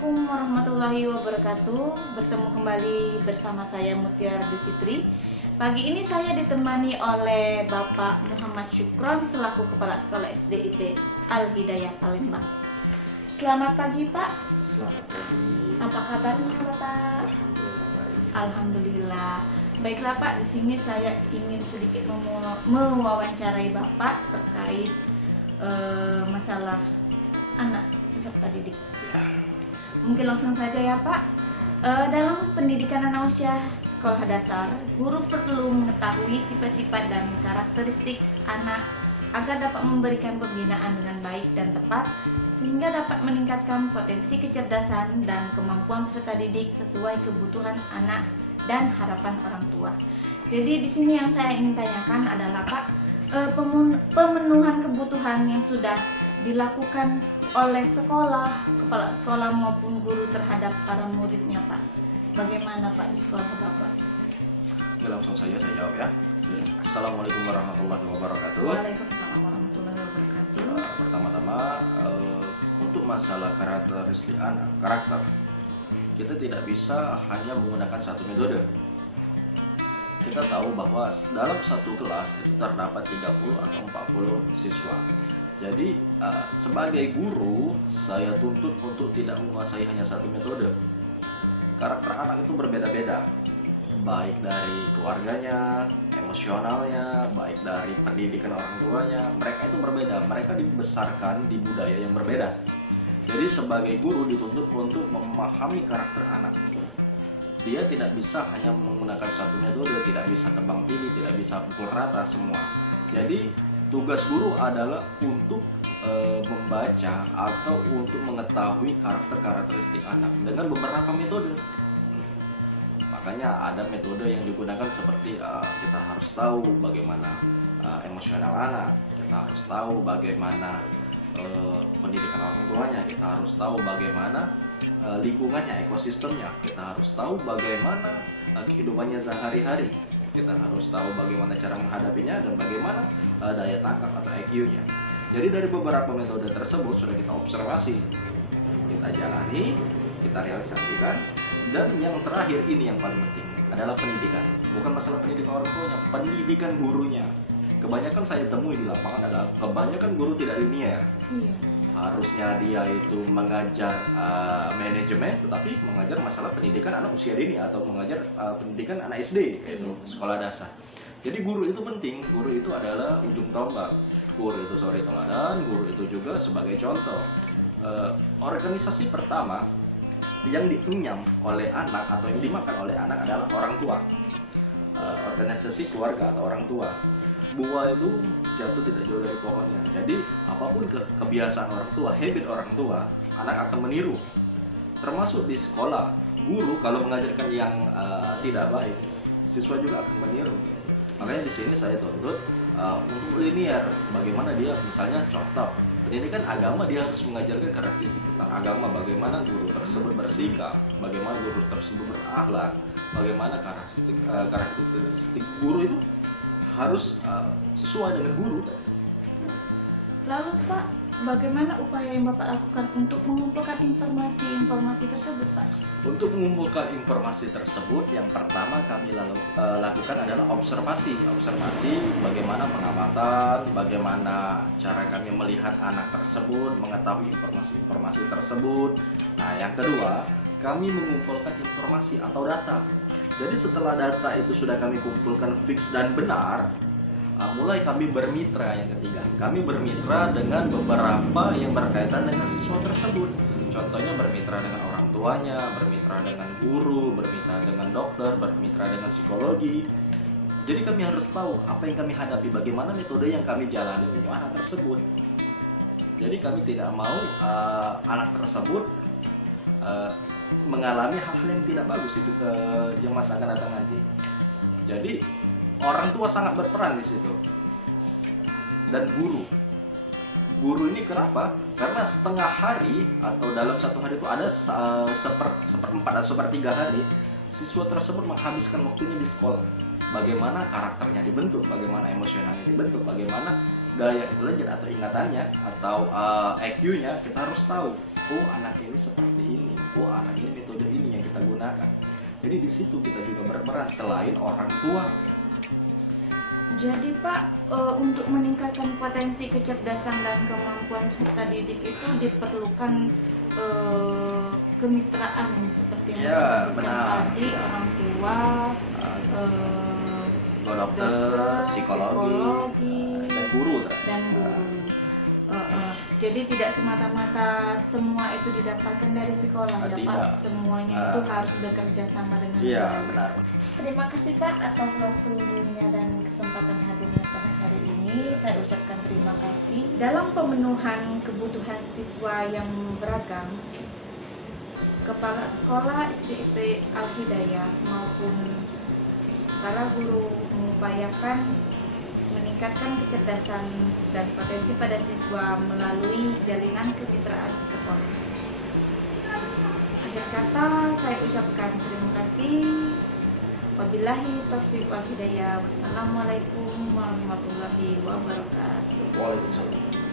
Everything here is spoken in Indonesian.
Assalamualaikum warahmatullahi wabarakatuh. Bertemu kembali bersama saya Mutiara Fitri. Pagi ini saya ditemani oleh Bapak Muhammad Syukron selaku Kepala Sekolah SDIT Al Hidayah Palembang. Selamat pagi Pak. Selamat pagi. Apa kabarnya Bapak? Alhamdulillah baik. Alhamdulillah. Baiklah Pak, di sini saya ingin sedikit mewawancarai Bapak terkait masalah anak peserta didik. Mungkin langsung saja ya Pak. Dalam pendidikan anak usia sekolah dasar, guru perlu mengetahui sifat-sifat dan karakteristik anak agar dapat memberikan pembinaan dengan baik dan tepat, sehingga dapat meningkatkan potensi kecerdasan dan kemampuan peserta didik sesuai kebutuhan anak dan harapan orang tua. Jadi di sini yang saya ingin tanyakan adalah Pak, pemenuhan kebutuhan yang sudah dilakukan oleh sekolah, kepala sekolah maupun guru terhadap para muridnya Pak. Bagaimana Pak di sekolah Bapak? Oke, langsung saja saya jawab ya. Assalamualaikum warahmatullahi wabarakatuh. Waalaikumsalam warahmatullahi wabarakatuh. Pertama-tama untuk masalah karakteristik anak, kita tidak bisa hanya menggunakan satu metode. Kita tahu bahwa dalam satu kelas itu terdapat 30 atau 40 siswa. Jadi sebagai guru saya tuntut untuk tidak menguasai hanya satu metode. Karakter anak itu berbeda-beda, baik dari keluarganya, emosionalnya, baik dari pendidikan orang tuanya. Mereka itu berbeda, mereka dibesarkan di budaya yang berbeda. Jadi sebagai guru dituntut untuk memahami karakter anak. Dia tidak bisa hanya menggunakan satu metode, tidak bisa tebang pilih, tidak bisa pukul rata semua. Jadi tugas guru adalah untuk membaca atau untuk mengetahui karakteristik anak dengan beberapa metode. Makanya ada metode yang digunakan seperti kita harus tahu bagaimana emosional anak, kita harus tahu bagaimana pendidikan orang tuanya, kita harus tahu bagaimana lingkungannya, ekosistemnya, kita harus tahu bagaimana kehidupannya sehari-hari, kita harus tahu bagaimana cara menghadapinya dan bagaimana daya tangkap atau IQ-nya. Jadi dari beberapa metode tersebut sudah kita observasi, kita jalani, kita realisasikan, dan yang terakhir ini yang paling penting adalah pendidikan. Bukan masalah pendidikan orang tuanya, pendidikan gurunya. Kebanyakan saya temui di lapangan adalah kebanyakan guru tidak linear. Harusnya dia itu mengajar manajemen, tetapi mengajar masalah pendidikan anak usia dini atau mengajar pendidikan anak SD, yaitu sekolah dasar. Jadi guru itu penting, guru itu adalah ujung tombak. Guru itu suri teladan, guru itu juga sebagai contoh. Organisasi pertama yang dikunyam oleh anak atau yang dimakan oleh anak adalah orang tua. Organisasi keluarga atau orang tua. Buah itu jatuh tidak jauh dari pohonnya. Jadi apapun kebiasaan orang tua, habit orang tua, anak akan meniru. Termasuk di sekolah, guru kalau mengajarkan yang tidak baik, siswa juga akan meniru. Makanya di sini saya tuntut untuk linear. Bagaimana dia, misalnya contoh pendidikan agama, dia harus mengajarkan karakteristik tentang agama, bagaimana guru tersebut bersikap, bagaimana guru tersebut berakhlak, bagaimana karakteristik guru itu harus sesuai dengan guru. Lalu Pak, bagaimana upaya yang Bapak lakukan untuk mengumpulkan informasi tersebut Pak? Untuk mengumpulkan informasi tersebut, yang pertama kami lakukan adalah observasi bagaimana pengamatan, bagaimana cara kami melihat anak tersebut, mengetahui informasi tersebut. Nah, yang kedua, kami mengumpulkan informasi atau data. Jadi setelah data itu sudah kami kumpulkan fix dan benar, mulai kami bermitra. Yang ketiga, kami bermitra dengan beberapa yang berkaitan dengan siswa tersebut. Contohnya bermitra dengan orang tuanya, bermitra dengan guru, bermitra dengan dokter, bermitra dengan psikologi. Jadi kami harus tahu apa yang kami hadapi, bagaimana metode yang kami jalani untuk anak tersebut. Jadi kami tidak mau anak tersebut mengalami hal-hal yang tidak bagus itu yang masa akan datang nanti. Jadi orang tua sangat berperan di situ, dan guru ini kenapa? Karena setengah hari atau dalam satu hari itu ada seperempat atau sepertiga hari siswa tersebut menghabiskan waktunya di sekolah. Bagaimana karakternya dibentuk, bagaimana emosionalnya dibentuk, bagaimana daya intelijen atau ingatannya atau IQ-nya, kita harus tahu. Oh, anak ini seperti ini. gunakan. Jadi di situ kita juga berperan selain orang tua. Jadi Pak, untuk meningkatkan potensi kecerdasan dan kemampuan peserta didik itu diperlukan kemitraan seperti yang Ya, disebutkan benar. tadi, orang tua, eh, Dokter, psikologi, dan guru. dan guru. Jadi tidak semata-mata semua itu didapatkan dari sekolah, ya Pak. Tidak. Semuanya itu harus bekerja sama dengan Iya, baik. benar. Terima kasih Pak atas waktunya dan kesempatan hadirnya pada hari ini. Saya ucapkan terima kasih. Dalam pemenuhan kebutuhan siswa yang beragam, Kepala Sekolah SDIP Al-Hidayah maupun para guru mengupayakan meningkatkan kecerdasan dan potensi pada siswa melalui jalinan kemitraan sekolah. Akhir kata, saya ucapkan terima kasih. Wabillahi taufiq wal hidayah. Wassalamualaikum warahmatullahi wabarakatuh. Waalaikumsalam.